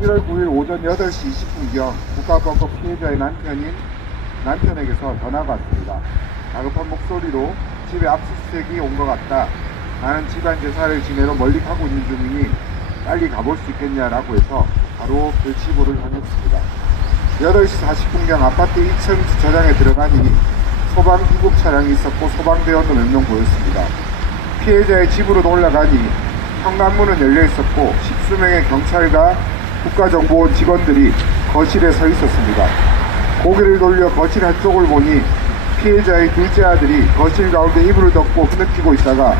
11월 9일 오전 8시 20분경 국가법거 피해자의 남편에게서 전화가 왔습니다. 다급한 목소리로 집에 압수수색이 온 것 같다. 나는 집안 제사를 지내러 멀리 가고 있는 중이니 빨리 가볼 수 있겠냐라고 해서 바로 그 집으로 향했습니다. 8시 40분경 아파트 2층 주차장에 들어가니 소방 구급 차량이 있었고 소방대원도 몇 명 보였습니다. 피해자의 집으로 올라가니 현관문은 열려 있었고 10수명의 경찰과 국가정보원 직원들이 거실에 서 있었습니다. 고개를 돌려 거실 한쪽을 보니 피해자의 둘째 아들이 거실 가운데 이불을 덮고 흐느끼고 있다가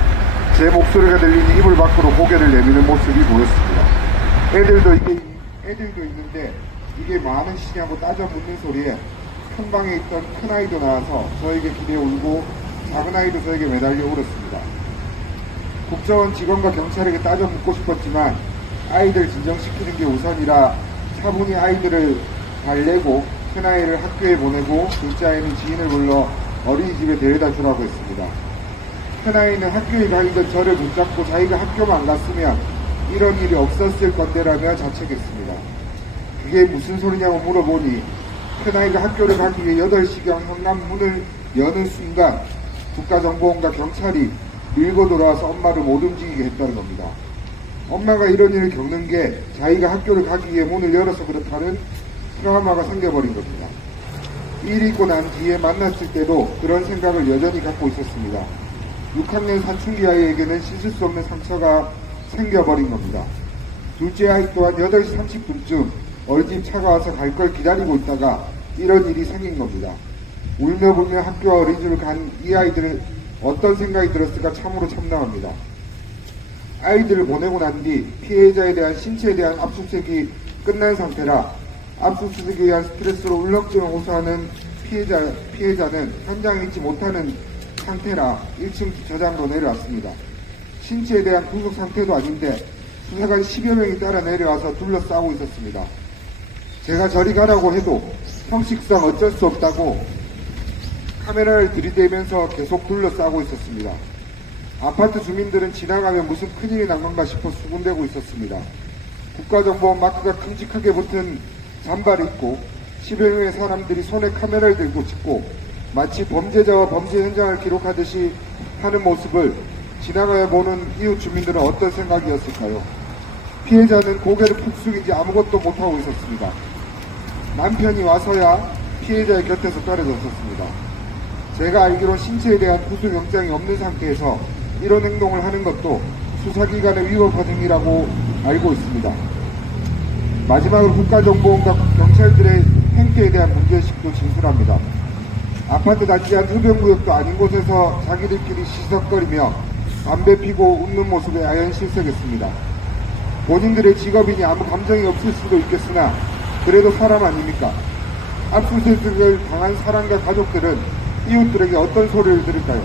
제 목소리가 들리니 이불 밖으로 고개를 내미는 모습이 보였습니다. 애들도 있는데 이게 많으시냐고 따져 묻는 소리에 한 방에 있던 큰 아이도 나와서 저에게 기대 울고 작은 아이도 저에게 매달려 울었습니다. 국정원 직원과 경찰에게 따져 묻고 싶었지만 아이들 진정시키는 게 우선이라 차분히 아이들을 달래고 큰아이를 학교에 보내고 둘째 아이는 지인을 불러 어린이집에 데려다 주라고 했습니다. 큰아이는 학교에 가기전 저를 붙잡고 자기가 학교만 갔으면 이런 일이 없었을 건데라며 자책했습니다. 그게 무슨 소리냐고 물어보니 큰아이가 학교를 가기 위해 8시경 현관문을 여는 순간 국가정보원과 경찰이 밀고 돌아와서 엄마를 못 움직이게 했다는 겁니다. 엄마가 이런 일을 겪는 게 자기가 학교를 가기 위해 문을 열어서 그렇다는 트라우마가 생겨버린 겁니다. 일이 있고 난 뒤에 만났을 때도 그런 생각을 여전히 갖고 있었습니다. 6학년 사춘기 아이에게는 씻을 수 없는 상처가 생겨버린 겁니다. 둘째 아이 또한 8시 30분쯤 어린이집 차가 와서 갈 걸 기다리고 있다가 이런 일이 생긴 겁니다. 울며 불며 학교와 어린이집을 간 이 아이들은 어떤 생각이 들었을까 참으로 참담합니다. 아이들을 보내고 난 뒤 피해자에 대한 신체에 대한 압수수색이 끝난 상태라 압수수색에 의한 스트레스로 울렁증을 호소하는 피해자는 현장에 있지 못하는 상태라 1층 주차장으로 내려왔습니다. 신체에 대한 구속 상태도 아닌데 수사관 10여 명이 따라 내려와서 둘러싸고 있었습니다. 제가 저리 가라고 해도 형식상 어쩔 수 없다고 카메라를 들이대면서 계속 둘러싸고 있었습니다. 아파트 주민들은 지나가면 무슨 큰일이 난 건가 싶어 수군대고 있었습니다. 국가정보원 마크가 큼직하게 붙은 잠바를 입고 10여 명의 사람들이 손에 카메라를 들고 찍고 마치 범죄자와 범죄 현장을 기록하듯이 하는 모습을 지나가야 보는 이웃 주민들은 어떤 생각이었을까요? 피해자는 고개를 푹 숙이지 아무것도 못하고 있었습니다. 남편이 와서야 피해자의 곁에서 떨어졌었습니다. 제가 알기로 신체에 대한 구속영장이 없는 상태에서 이런 행동을 하는 것도 수사기관의 위법 행위라고 알고 있습니다. 마지막으로 국가정보원과 경찰들의 행태에 대한 문제의식도 진술합니다. 아파트 단지한 흡연구역도 아닌 곳에서 자기들끼리 시석거리며 담배 피고 웃는 모습에 아연실색했습니다. 본인들의 직업이니 아무 감정이 없을 수도 있겠으나 그래도 사람 아닙니까? 압수수색을 당한 사람과 가족들은 이웃들에게 어떤 소리를 들을까요?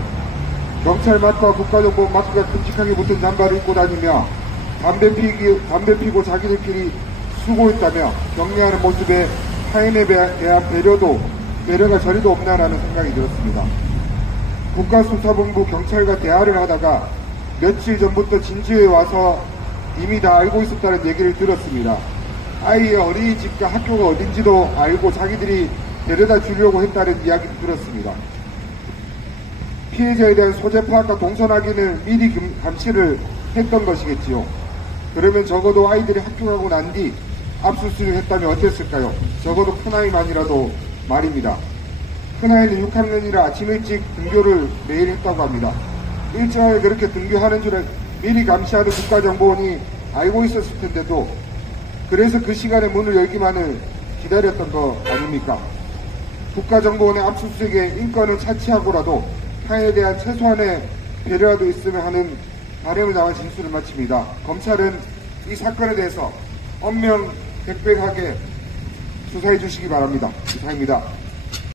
경찰 마크와 국가정보원 마크가 끔찍하게 붙은 잠바를 입고 다니며 담배 피고 자기들끼리 수고했다며 격려하는 모습에 타인에 대한 배려가 저리도 없나라는 생각이 들었습니다. 국가수사본부 경찰과 대화를 하다가 며칠 전부터 진주에 와서 이미 다 알고 있었다는 얘기를 들었습니다. 아이의 어린이집과 학교가 어딘지도 알고 자기들이 데려다 주려고 했다는 이야기도 들었습니다. 피해자에 대한 소재 파악과 동선 확인을 미리 감시를 했던 것이겠지요. 그러면 적어도 아이들이 학교 가고 난 뒤 압수수색을 했다면 어땠을까요? 적어도 큰아이만이라도 말입니다. 큰아이는 6학년이라 아침 일찍 등교를 매일 했다고 합니다. 일정하게 그렇게 등교하는 줄을 미리 감시하는 국가정보원이 알고 있었을 텐데도 그래서 그 시간에 문을 열기만을 기다렸던 거 아닙니까? 국가정보원의 압수수색에 인권을 차치하고라도 타인에 대한 최소한의 배려라도 있으면 하는 바람을 담은 진술을 마칩니다. 검찰은 이 사건에 대해서 엄명백백하게 수사해 주시기 바랍니다. 이상입니다.